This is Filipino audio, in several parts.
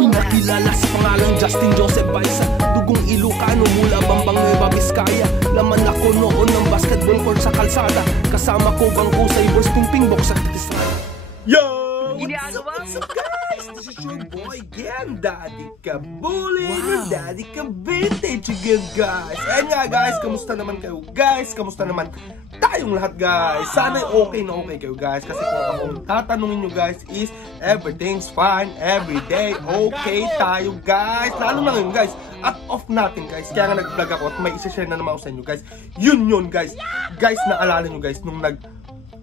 Nakilala sa pangalang Justin Joseph Baisa, dugong Ilocano mula Bambang Nueva Vizcaya. Laman ako noon ng basketball court sa kalsada, kasama ko bangko sa Ibors Pingpingbok sa Katisrada. Yo! What's up guys? This is your boy again, Daddy Kabuli, Daddy Ka-Vintage again guys. Ayan nga guys, kamusta naman kayo guys? Kamusta naman tayong lahat guys? Sana okay na okay kayo guys. Kasi kung ako tatanungin nyo guys is everything's fine, everyday okay tayo guys. Lalo na ngayon guys, at off natin guys. Kaya nga nag-vlog ako at may isa-share na naman ako sa inyo guys. Yun guys. Guys, naalala nyo guys nung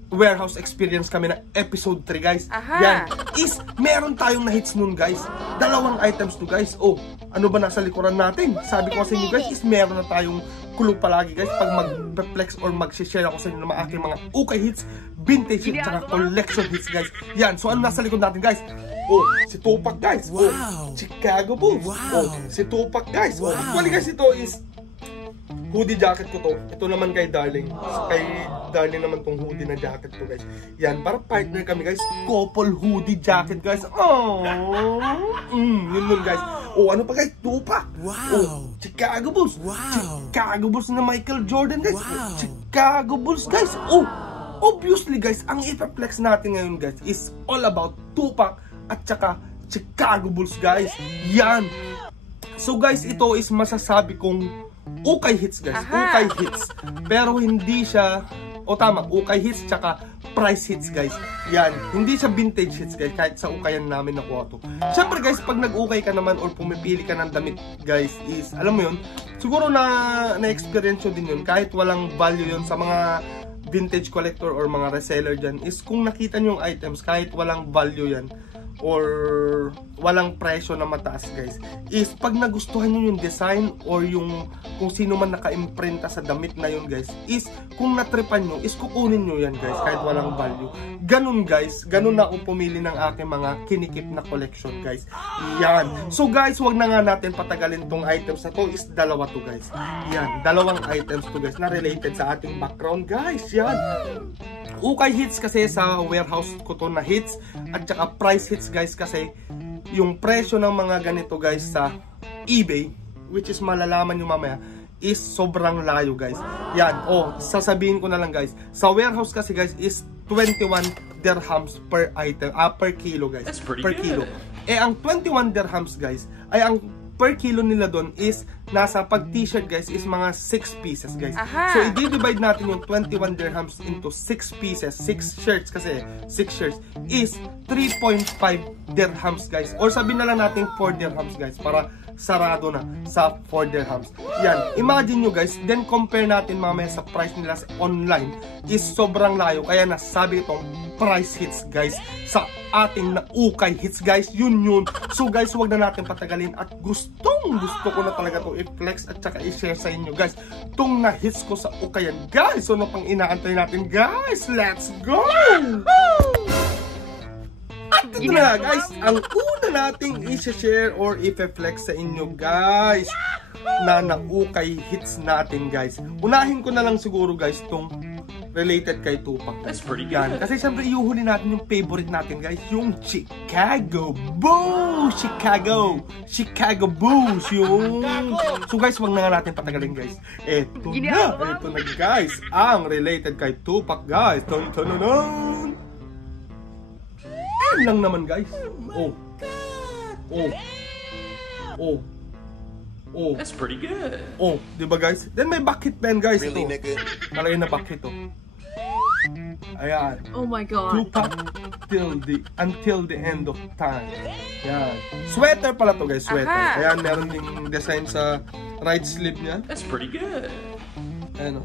warehouse experience kami na episode 3 guys. Yan is meron tayong na-hits nun guys. Dalawang items to guys. Oh, ano ba nasa likuran natin? Sabi ko sa inyo guys is meron na tayong kulog palagi guys pag mag-flex or mag-share ako sa inyo ng mga aking mga ukay hits, vintage hits, saka collection hits guys. Yan, so ano nasa likod natin guys? Oh, si Tupac guys. Oh, Chicago Bulls. Oh, si Tupac guys. Oh, actually guys, ito is hoodie jacket ko to. Ito naman kay Darling. Kay Darling naman tong hoodie na jacket to guys. Yan, para partner kami guys. Couple hoodie jacket guys. Oh, yun guys. Oh, ano pa guys? Tupac. Oh, Chicago Bulls. Chicago Bulls na Michael Jordan guys. Chicago Bulls guys. Oh, obviously guys, ang ipa-flex natin ngayon guys is all about Tupac at saka Chicago Bulls guys. Yan. So guys, ito is masasabi kong ukay hits guys, ukay hits. Pero hindi siya, ukay hits tsaka price hits guys. Yan, hindi siya vintage hits guys, kahit sa ukayan namin nakuha to. Siyempre guys, pag nag-ukay ka naman or pumipili ka ng damit guys is, alam mo yun, siguro na-experience nyo din yun, kahit walang value yun sa mga vintage collector or mga reseller dyan, is kung nakita nyo yung items, kahit walang value yan, or walang presyo na mataas guys, is pag nagustuhan nyo yung design or yung kung sino man naka-imprinta sa damit na yun guys, is kung natripan nyo, is kukunin nyo yan guys kahit walang value. Ganun guys, ganun na ako pumili ng aking mga kinikip na collection guys. Yan. So guys, wag na nga natin patagalin tong items na to, is dalawa to guys. Yan, dalawang items to guys na related sa ating background guys. Yan. Ukay hits kasi sa warehouse ko to na hits, at saka price hits guys kasi yung presyo ng mga ganito guys sa eBay, which is malalaman nyo mamaya, is sobrang layo guys. Yan, sasabihin ko na lang guys, sa warehouse kasi guys is 21 dirhams per item, per kilo guys. Per kilo. Ang 21 dirhams guys, ay ang per kilo nila doon is nasa pag t-shirt guys is mga 6 pieces guys. So i-divide natin yung 21 dirhams into 6 pieces, 6 shirts kasi 6 shirts is 3.5 dirhams guys. Or sabihin na lang natin 4 dirhams guys para sarado na sa 4 dirhams. Yan, imagine nyo guys, then compare natin mamaya sa price nila sa online is sobrang layo. Kaya nasabi itong price hits guys sa ating naukay hits guys. Yun. So guys, wag na natin patagalin at gusto ko na talaga to i-flex at saka i-share sa inyo guys tong na-hits ko sa ukayan guys. So ano pang inaantay natin guys? Let's go! At ito na guys, ang una nating i-share or i-flex sa inyo guys na naukay hits natin guys. Unahin ko na lang siguro guys tong related kay Tupac. That's pretty good. Yan. Kasi syempre iuhuli natin yung favorite natin guys, yung Chicago Bulls. Chicago Bulls yung. So guys, wag na nga natin patagalin guys. Ito na guys, ang related kay Tupac guys. Ayan lang naman guys. That's pretty good. Di ba guys? Then may bucket pen guys. Really, nigga? Malagay na bucket to. Ayan. Oh my god. Tupac until the end of time. Yan. Sweater pala to guys, sweater. Ayan, meron ding design sa right sleeve niya. That's pretty good. Ayan o.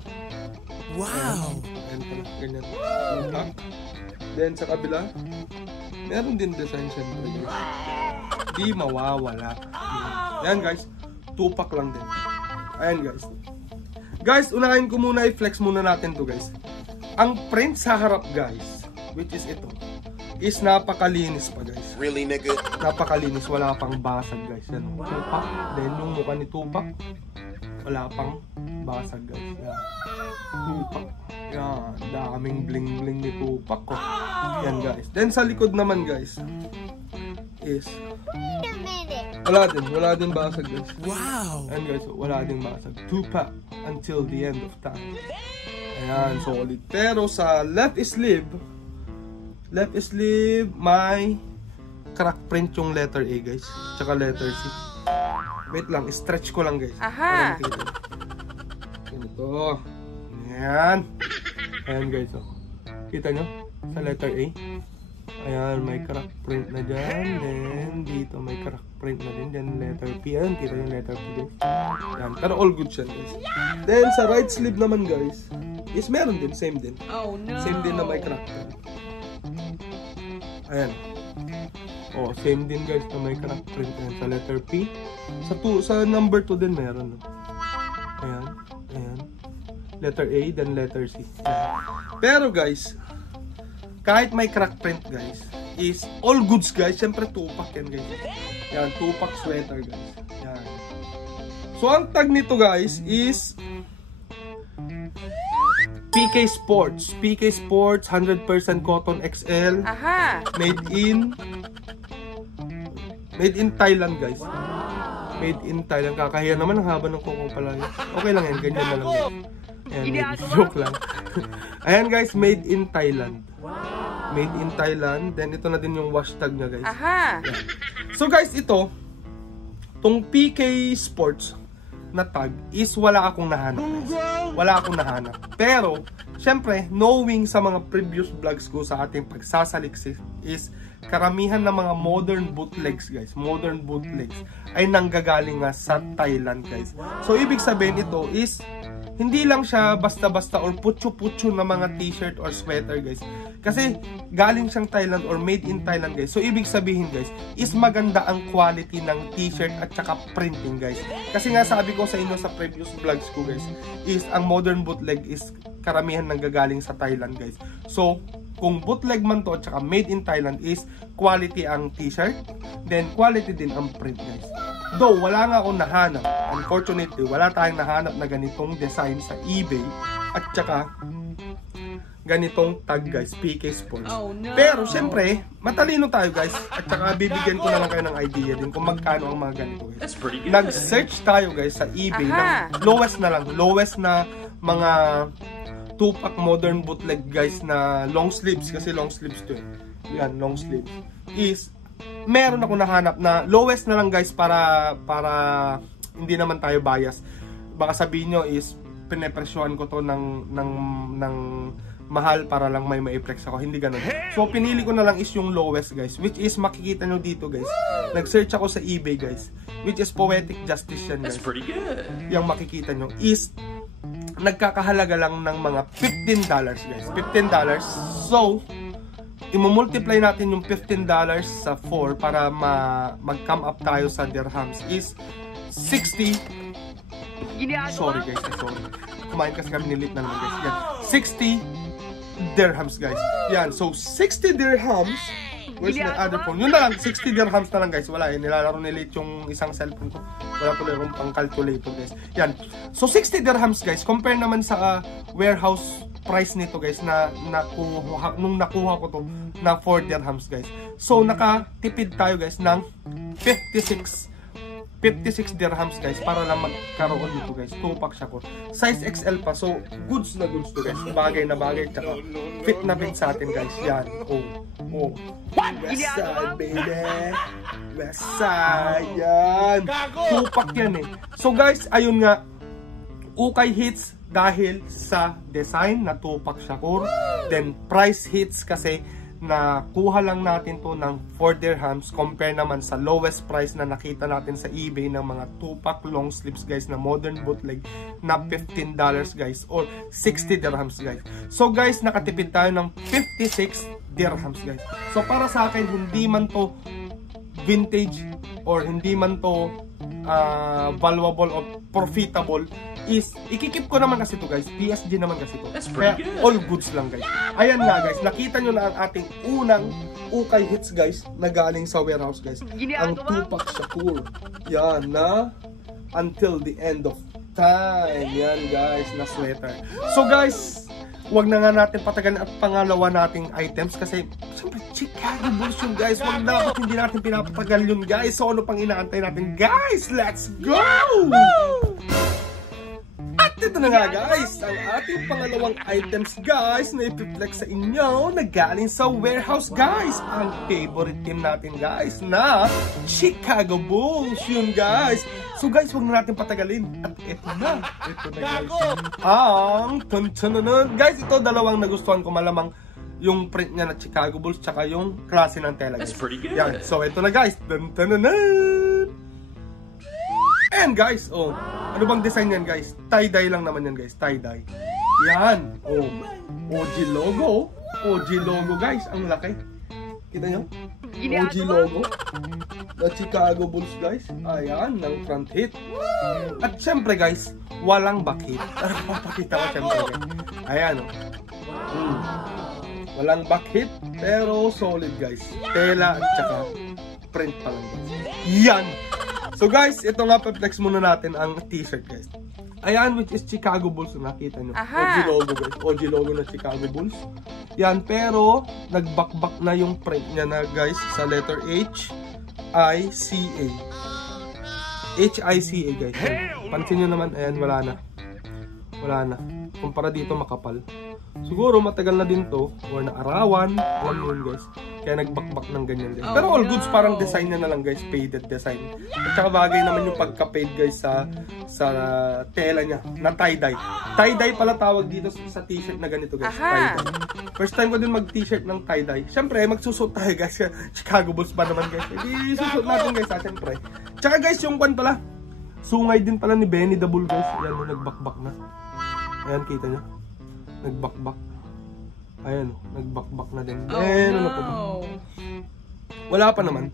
Wow. Ayan pala, ganyan. Tupac. Then sa kabila, meron din design siya. Di mawawala. Ayan guys, Tupac lang din. Ayan guys. Guys, unahin ko muna, i-flex muna natin to guys. Ang print sa harap guys, which is ito, is napakalinis pa guys. Really nigga? Napakalinis, wala pang basag guys. Yan, Tupac. Then yung mukha ni Tupac, wala pang basag guys. Yan. Tupac. Yan, daming bling bling ni Tupac ko. Yan guys. Then sa likod naman guys, is wala din basag guys. Wow. Ayan guys, so wala din basag. 2-pack until the end of time. Ayan, solid. Pero sa left sleeve may crack print yung letter A guys, tsaka letter C. Wait lang, stretch ko lang guys. Aha. Ganito. Ayan. Ayan guys, oh. Kita nyo? Sa letter A. Ayan, may crack print na dyan. Then, dito may crack print na din. Then, letter P. Ayan, kita yung letter P guys. Ayan, pero all good siya guys. Then, sa right sleeve naman guys, is meron din, same din. Oh no. Same din na may crack print. Ayan. Oh, same din guys na may crack print. Ayan, sa letter P. Sa number 2 din meron. Ayan, ayan. Letter A, then letter C. Ayan. Pero guys, kahit may crack print guys, is all goods guys. Siyempre 2-pack yan guys. Yan, 2-pack sweater guys. Yan. So ang tag nito guys is PK Sports. PK Sports 100% cotton XL. Aha. Made in Thailand guys. Made in Thailand. Kakahiya naman ang haba ng kuko pala. Okay lang yan, ganyan na lang guys. Ayan, joke lang. Ayan guys, made in Thailand. Made in Thailand. Then ito na din yung wash tag niya guys. Aha. Ayan. So guys, tong PK Sports na tag is wala akong nahanap guys. Wala akong nahanap. Pero, syempre, knowing sa mga previous vlogs ko sa ating pagsasaliksik is karamihan ng mga modern bootlegs guys. Modern bootlegs ay nanggagaling nga sa Thailand guys. So, ibig sabihin ito is hindi lang siya basta-basta or putyo-putyo na mga t-shirt or sweater guys. Kasi galing siyang Thailand or made in Thailand guys. So ibig sabihin guys, is maganda ang quality ng t-shirt at saka printing guys. Kasi nga sabi ko sa inyo sa previous vlogs ko guys, is ang modern bootleg is karamihan nanggagaling sa Thailand guys. So kung bootleg man to at saka made in Thailand is quality ang t-shirt, then quality din ang print guys. Though wala nga akong nahanap, unfortunately wala tayong nahanap na ganitong design sa eBay at saka ganitong tag guys, PK Sports. Oh, no. Pero syempre, matalino tayo guys at saka bibigyan ko na lang kayo ng idea din kung magkano ang mga ganito guys. That's pretty good. Nag-search tayo guys sa eBay Aha. ng lowest na mga 2-pack modern bootleg guys na long sleeves, kasi long sleeves to eh. Yan, long sleeves. Is meron ako nahanap na lowest na lang guys para hindi naman tayo bias. Baka sabihin nyo is pinepresyohan ko to ng mahal para lang may ma-flex ako. Hindi ganun. So pinili ko na lang is yung lowest guys, which is makikita nyo dito guys. Nag-search ako sa eBay guys, which is Poetic Justice yan guys. That's pretty good. Yung makikita nyo is nagkakahalaga lang ng mga $15 guys. $15. So i-multiply natin yung $15 sa 4 para mag-come up tayo sa dirhams is 60. Sorry guys, sorry. Kumain kasi kami nilit na naman guys. Yan. 60 dirhams guys. Yan. So 60 dirhams. Where's my other phone? Yun na lang, 60 dirhams na lang guys. Wala eh, nilalaro nilit yung isang cellphone ko. Wala tuloy akong pang calculator guys. Yan. So 60 dirhams guys. Compare naman sa warehouse price nito guys na nung nakuha ko to na 4 dirhams guys. So nakatipid tayo guys ng 56 dirhams guys para lang magkaroon dito guys. 2-pack siya ko. Size XL pa. So goods na goods to guys. Bagay na bagay. Tsaka fit na fit sa atin guys. Yan. Oh. West side baby. West side. Yan. 2-pack yan eh. So guys, ayun nga. Ukay hits dahil sa design na 2-pack shakur. Then price hits kasi nakuha lang natin to ng 4 dirhams compare naman sa lowest price na nakita natin sa eBay ng mga 2-pack long sleeves guys na modern bootleg na $15 guys or 60 dirhams guys. So guys, nakatipid tayo ng 56 dirhams guys. So para sa akin, hindi man to vintage or hindi man to valuable or profitable is ikikip ko naman kasi to guys. PSG naman kasi to. Kaya all goods lang guys. Ayan nga guys, nakita nyo na ang ating unang ukay hits guys na galing sa warehouse guys. Ang 2-pack shakur. Yan na until the end of time. Yan guys, na sweater. So guys, wag na nga natin patagalin at pangalawa nating items kasi siyempre Chicago Bulls yun guys. Wag dapat hindi natin pinapatagal yun guys. So ano pang inaantay natin guys? Let's go! At ito na nga guys, ang ating pangalawang items guys na ipiflex sa inyo na galing sa warehouse guys. Ang favorite team natin guys na Chicago Bulls yun guys. So guys, huwag na natin patagalin. At ito na guys. Ang tantanan. Guys, ito dalawang nagustuhan ko malamang. Yung print niya na Chicago Bulls tsaka yung klase ng tela guys. That's pretty good. Yan. So ito na guys. Tantanan. And guys, oh, ano bang design yan guys? Tie-dye lang naman yan guys, tie-dye. Yan, oh, OG logo. OG logo guys, ang laki. Kita nyo? OG logo. The Chicago Bulls guys. Ayan, ng front hit. At syempre guys, walang back hit. Papakita ko syempre guys. Ayan, oh. Walang back hit, pero solid guys. Tela at saka print pa lang guys. Yan! So guys, ito nga pa-flex muna natin ang t-shirt guys. Ayan, which is Chicago Bulls. Nakita nyo. OG logo guys. OG logo na Chicago Bulls. Yan, pero nagbakbak na yung print niya na guys sa letter H-I-C-A. H-I-C-A guys. Pansin nyo naman, ayan, wala na. Wala na. Kumpara dito makapal. Siguro matagal na din to or naarawan. Alam mo yun guys. Kaya nagbakbak ng ganyan guys. Pero all goods, parang design na lang guys. Faded design. At saka bagay naman yung pagka-fade guys sa tela niya. Na tie-dye. Tie-dye pala tawag dito sa t-shirt na ganito guys. Tie-dye. First time ko din mag-t-shirt ng tie-dye. Siyempre, magsusot tayo guys. Chicago Bulls pa naman guys. Hindi susot natin guys ha, siyempre. Tsaka guys, yung kwan pala. Sungay din pala ni Benny the Bull guys. Ayan mo, nagbakbak na. Ayan, kita nyo. Nagbakbak. Ayan, nagbakbak na din. Ayan, ano pa ba? Wala pa naman.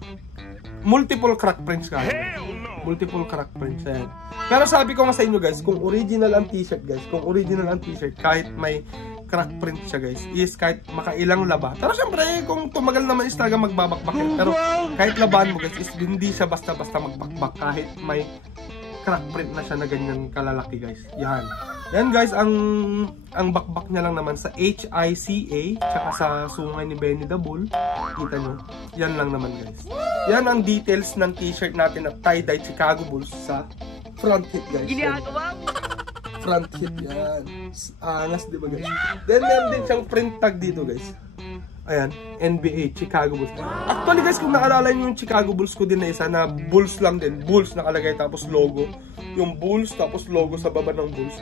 Multiple crack prints kaya. Multiple crack prints. Ayan. Pero sabi ko nga sa inyo guys, kung original ang t-shirt guys, kung original ang t-shirt, kahit may crack print siya guys, is kahit makailang laba. Pero syempre, kung tumagal naman is talaga magbabakbak. Pero kahit labahan mo guys, is hindi siya basta-basta magbakbak. Kahit may crack print na siya na ganyan kalalaki guys. Yan. Yan guys, ang bakbak niya lang naman sa H-I-C-A tsaka sa sungay ni Benny the Bull. Kita nyo? Yan lang naman guys. Yan ang details ng t-shirt natin na tie-dye Chicago Bulls sa front hit guys. Front hit yan. Angas diba guys? Then meron din siyang print tag dito guys. Ayan, NBA, Chicago Bulls. Actually guys, kung naalala nyo yung Chicago Bulls ko din na isa na Bulls lang din. Bulls nakalagay tapos logo. Yung Bulls tapos logo sa baba ng Bulls.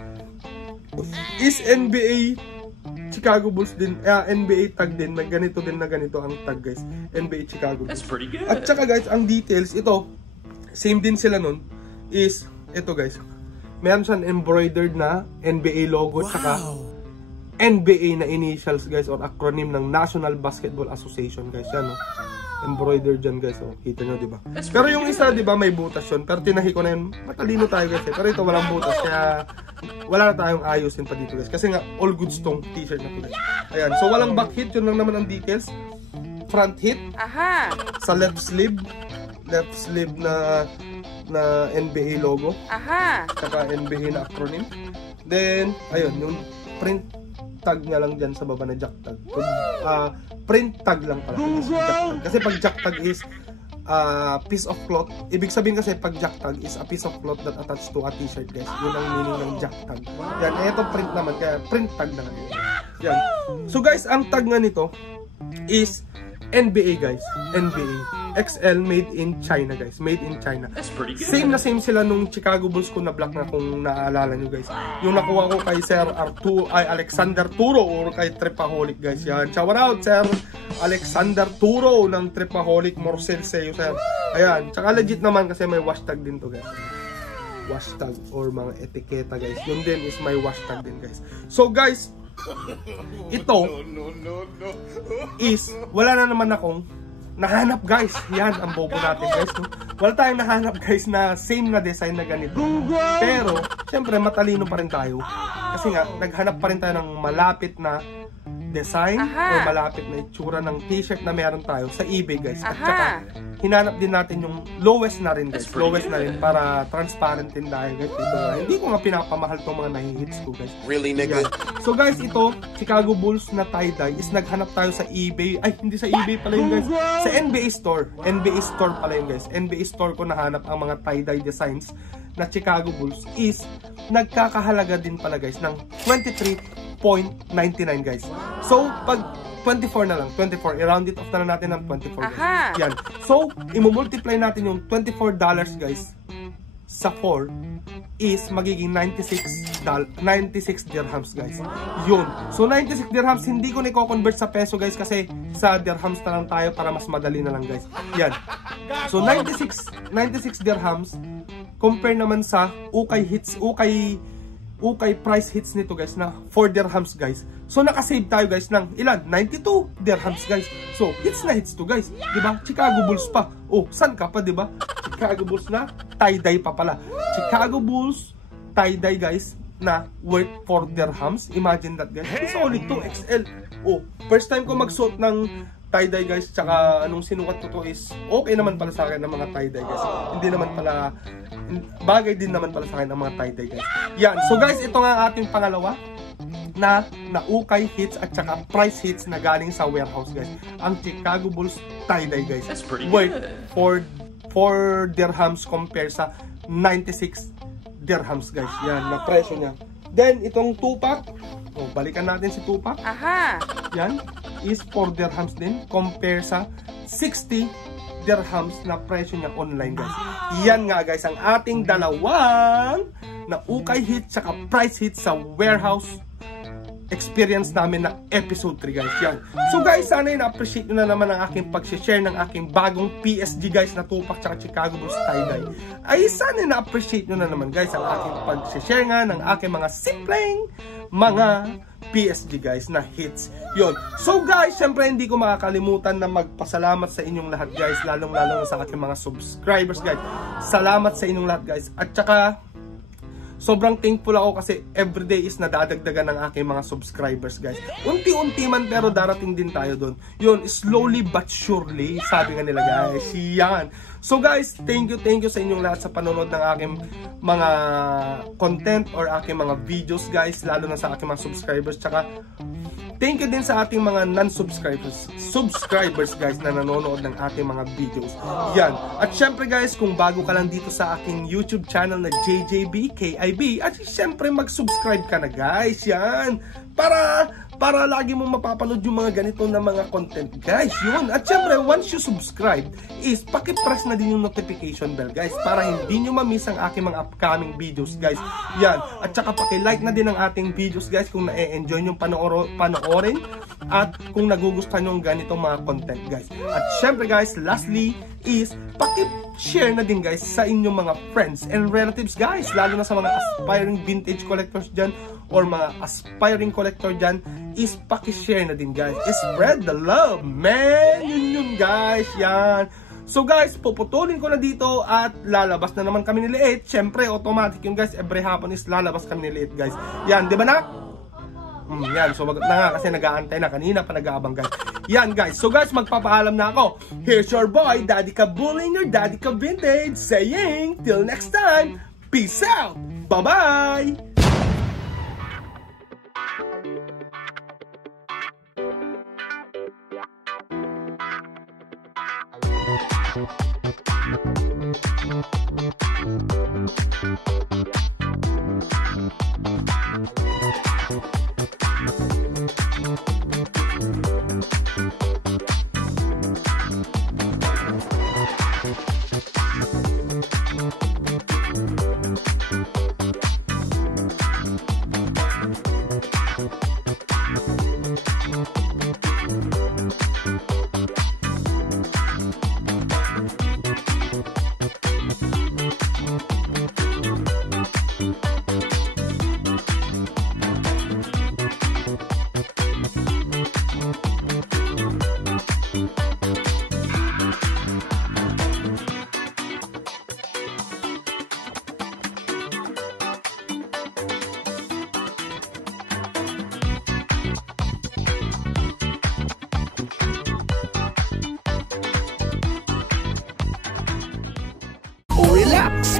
Is NBA Chicago Bulls din, NBA tag din, na ganito din na ganito ang tag guys. NBA Chicago Bulls. That's pretty good. At saka guys, ang details, ito, same din sila nun, is, ito guys, meron siyang embroidered na NBA logo, at saka NBA na initials guys, or acronym ng National Basketball Association guys, yan no? Embroidered dyan guys, oh. Kita nyo diba? Pero yung isa diba may butas yun, pero tinahi ko na yun, matalino tayo guys pero ito walang butas, kaya wala na tayong ayusin pa dito guys, kasi nga all goods tong t-shirt na to guys. Ayan, so walang back hit, yun lang naman ang details. Front hit, sa left sleeve na NBA logo, saka NBA na acronym. Then, ayun, yung print tag niya lang dyan sa baba na jack tag. Print tag lang pala. Kasi pag jack tag is piece of cloth. Ibig sabihin kasi pag jack tag is a piece of cloth that attached to a t-shirt guys. Yun ang meaning ng jack tag. Yan, ito print naman. Kaya print tag na lang. Yan. So guys, ang tag nga nito is NBA guys. NBA. XL made in China guys. Made in China. That's pretty good. Same na same sila nung Chicago Bulls ko na black na kung naaalala nyo guys. Yung nakuha ko kay Sir Alexander Turo or kay Tripaholic guys. Yan. Shout out Sir Alexander Turo ng Tripaholic Morcel sa'yo sir. Ayan. Tsaka legit naman kasi may wash tag din to guys. Wash tag or mga etiketa guys. Yun din is may wash tag din guys. So guys, ito is wala na naman akong nahanap guys. Yan ang bobo natin guys no? Wala tayong nahanap guys na same na design na ganito. Pero syempre matalino pa rin tayo. Kasi nga naghanap pa rin tayo ng malapit na design o malapit na itsura ng t-shirt na meron tayo sa eBay guys. At saka hinanap din natin yung lowest na rin guys. Lowest na rin para transparent din tayo guys. Ito, hindi ko nga pinapamahal tong mga nahihits ko guys. Really nigga? So guys, ito Chicago Bulls na tie-dye is naghanap tayo sa eBay. Ay, hindi sa eBay pala yun guys. Sa NBA Store. NBA Store pala yun guys. NBA Store ko nahanap ang mga tie-dye designs na Chicago Bulls is nagkakahalaga din pala guys ng $23.99 guys. So, pag 24 na lang, 24, i-round it off na lang natin ng 24 guys. Yan. So, i-multiply natin yung $24 guys sa 4 is magiging 96 dirhams guys. Yun. So 96 dirhams hindi ko na-convert sa peso guys kasi sa dirhams na lang tayo para mas madali na lang guys. Yan. So 96 dirhams compare naman sa ukay price hits nito guys na 4 dirhams guys. So nakasave tayo guys ng ilan? 92 dirhams guys. So hits na hits to guys. Diba? Chicago Bulls pa. Oh, san ka pa diba? Chicago Bulls na tie-dye pa pala. Chicago Bulls tie-dye guys na worth 4 dirhams. Imagine that guys. It's only 2XL. Oh, first time ko magsuot ng tie-dye guys. Tsaka anong sinukat ko to is okay naman pala sa akin ng mga tie-dye guys. Hindi naman pala, bagay din naman pala sa akin ng mga tie-dye guys. Yan. So guys, ito nga ating pangalawa na ukay hits at saka price hits na galing sa warehouse guys. Ang Chicago Bulls tie-dye guys. That's pretty worth good. 4 dirhams compare sa 96 dirhams guys. Yan, na presyo niya. Then, itong Tupac, balikan natin si Tupac. Yan, is 4 dirhams din compare sa 60 dirhams na presyo niya online guys. Yan nga guys, ang ating dalawang na ukay hit saka price hit sa warehouse experience namin na episode 3 guys. Yan. So guys, sana na-appreciate nyo na naman ang aking pag-share ng aking bagong PSG guys na Tupac tsaka Chicago Bulls tie-dye. Ay sana na-appreciate nyo na naman guys ang aking pag-share nga ng aking mga simpleng mga PSG guys na hits. Yon. So guys, syempre hindi ko makakalimutan na magpasalamat sa inyong lahat guys, lalong-lalo sa aking mga subscribers guys. Salamat sa inyong lahat guys. At saka sobrang thankful ako kasi everyday is nadadagdagan ng aking mga subscribers guys. Unti-unti man pero darating din tayo doon. Yun, slowly but surely, sabi nga nila guys. Yan. So guys, thank you sa inyong lahat sa panonood ng aking mga content or aking mga videos guys, lalo na sa aking mga subscribers. Tsaka thank you din sa ating mga subscribers guys na nanonood ng ating mga videos. Yan. At syempre guys, kung bago ka lang dito sa aking YouTube channel na JJBKIB, at syempre mag-subscribe ka na guys. Yan. Para lagi mo mapapanood yung mga ganito na mga content guys. Yun. At syempre, once you subscribe is paki-press na din yung notification bell guys para hindi nyo ma-miss ang aking mga upcoming videos guys. Yan. At saka paki-like na din ang ating videos guys kung na-enjoy nyo panoorin at kung nagugustuhan nyo ganitong mga content guys. At syempre guys, lastly is paki-share na din guys sa inyong mga friends and relatives guys, lalo na sa mga aspiring vintage collectors dyan or mga aspiring collector dyan, is paki-share na din guys. Spread the love, man! Yun guys, yan. So guys, puputulin ko na dito at lalabas na naman kami ni Liit. Syempre, automatic yung guys, every hapon is lalabas kami ni Liit guys. Yan, di ba na? Yan, so na nga kasi nag-aantay na kanina pa nag-aabang guys. Yan guys, so guys, magpapaalam na ako. Here's your boy, Daddy Kabul and your Daddy Ka Vintage saying, till next time, peace out! Bye-bye!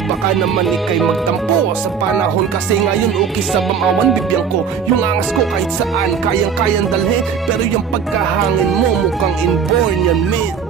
baka naman ikay magtampo. Sa panahon kasi ngayon okay sa bamawan bibiyang ko. Yung angas ko kahit saan kayang-kayang dalhin, pero yung pagkahangin mo mukhang inborn yan, man.